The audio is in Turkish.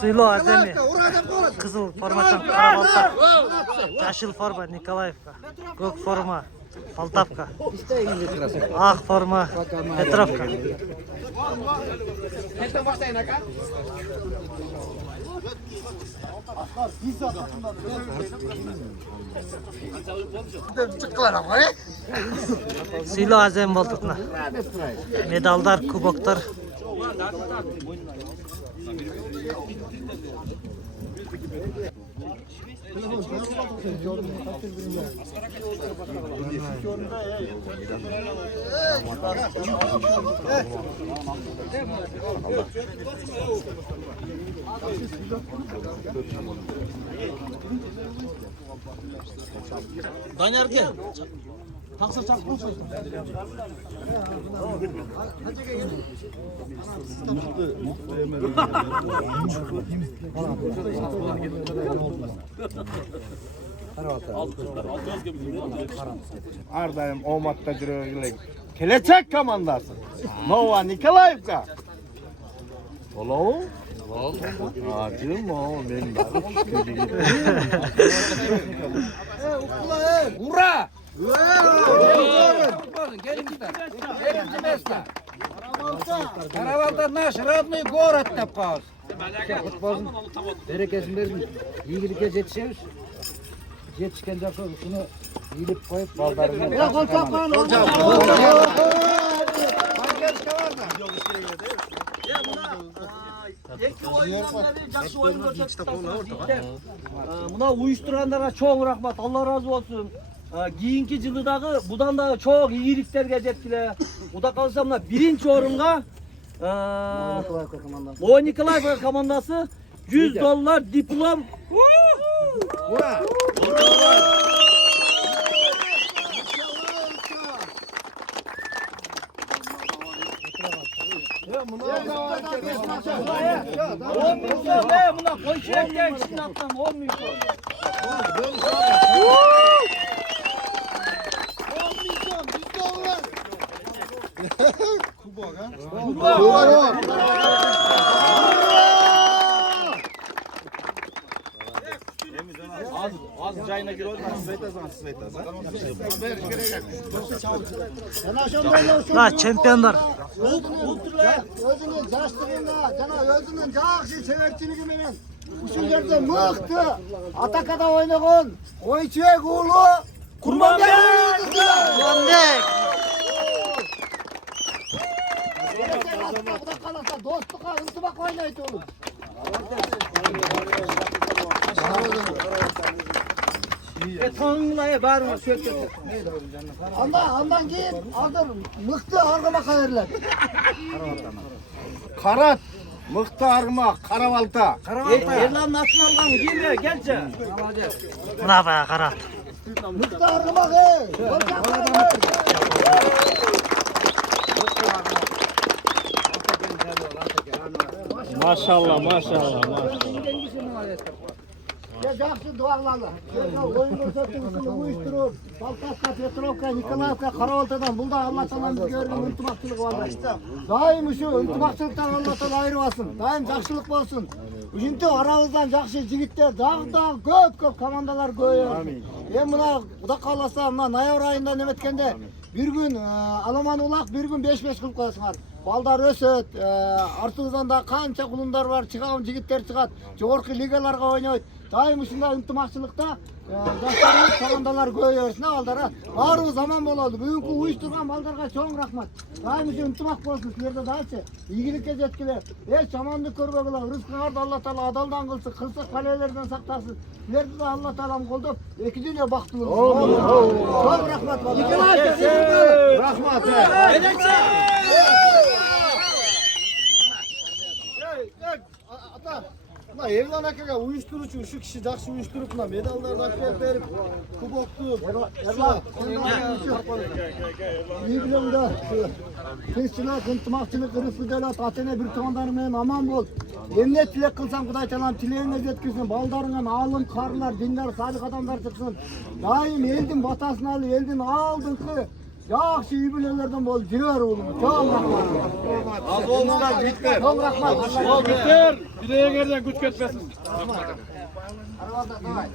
Silo Azemi. Kızıl formadan Karabaltak. Yaşıl forma Nikolaevka. Gök forma Poltavka. Ak forma Petrovka. Silo Azem болдық. Medalдар, кубоктар. Danyar gel. Taksa çakma olsun. Ardayım Omat'ta жүрегілік. Келечек командасы. Нова Николаевка. Олау? Acım o benim de. Ура! Каравалда наш родной город таппауыз. Берекесін берсін, игілікке жетішеміз. Жетішкен жақсы ұсыны еліп қойып, балдарымен. Мына уюштургандарға чоң рахмат, Алла разы болсын. Кийинки жылдагы будан да чоң ийгиликтерге жеткиле. Кудай калса мына биринчи орунга О Николаевка командасы $100 диплом. Ура! Мына койчуректен кичине аттам 10 миң сом. Az жайына кире olmaz. Siz aytasınız, siz aytasınız. Чемпиондар. Өзінің жаштығында, жана өзінің жақсы себепчилиги менен ушул жерде мыкты атакада ойногон Ойчубек уулу Курманбек. Кудай кааласа достукка, ынтымакка ойнойт уулу. Таңлай баарыңар сөйттү. Андан кийин азыр мыкты аргамакка берилет. Karat, mıhtı arma, karabalta. Ерландын атын алган кийме, келчи. Мына бая кара. Мыкты аргамак, Maşallah, maşallah, maşallah. Жақсы дуалалы. Ойын көрсөттүң ушуну уюштуруп, Полтавка, Петровка, Николаевка, Карабалтадан бул да Алла таалам бизге берген ынтымактуулугу бар. Дайым ушу ынтымактуулуктан Алла таала айырбасын. Дайым жакшылык болсун. Ушинтип арабыздан жакшы жигиттер, дагы көп командалар көбөйөт. Мына Кудай кааласа мына ноябрь айында неметкенде bir gün Alaman ulak, bir gün 5-5 kılıp koyasınlar. Balдар өсөт, артыбыздан да канча кулундар бар, чыгам жигиттер чыгат, жогорку лигаларга ойнойт. Дайым ушундай ынтымакчылыкта жаштарыбыз командалар көбөйөрсүн, балдара. Баарыбыз аман бололу. Бүгүнкү уюштурган балдарга чоң рахмат. Дайым ушу ынтымак болсун, силерде дайчы ийгиликке жеткиле. Эч жамандык көрбөгүлө, рызкыңарды Алла таала адалдан кылсын, кырсык калелерден сактасын. Силерди да Алла таалам колдоп, эки дүйнө бактылуу болсун. Чоң рахмат. Rahmat. Ата, Ерлан акага уюштуруучу ушу киши жакшы уюштуруп, мына медалдарды алып берип, кубокту, Ерлан, юбилейда тынччылык, ынтымакчылык, ырыс-бүдөлөт, ата-эне бир туугандары менен аман бол. Эмне тилек кылсаң Кудай таалам тилегиңе жеткизсин, балдарыңан алым, карлар, диндар, салих адамдар чыксын. Дайым элдин батасын алып, элдин алдыңкы Yaxşı iyi bilenlerden bol diyor oğlum. Çok rahmat. Az olmuşlar bitti. Çok rahmat. Ol bitir. Dileğe gerden güç ketmesin. Arabada davay.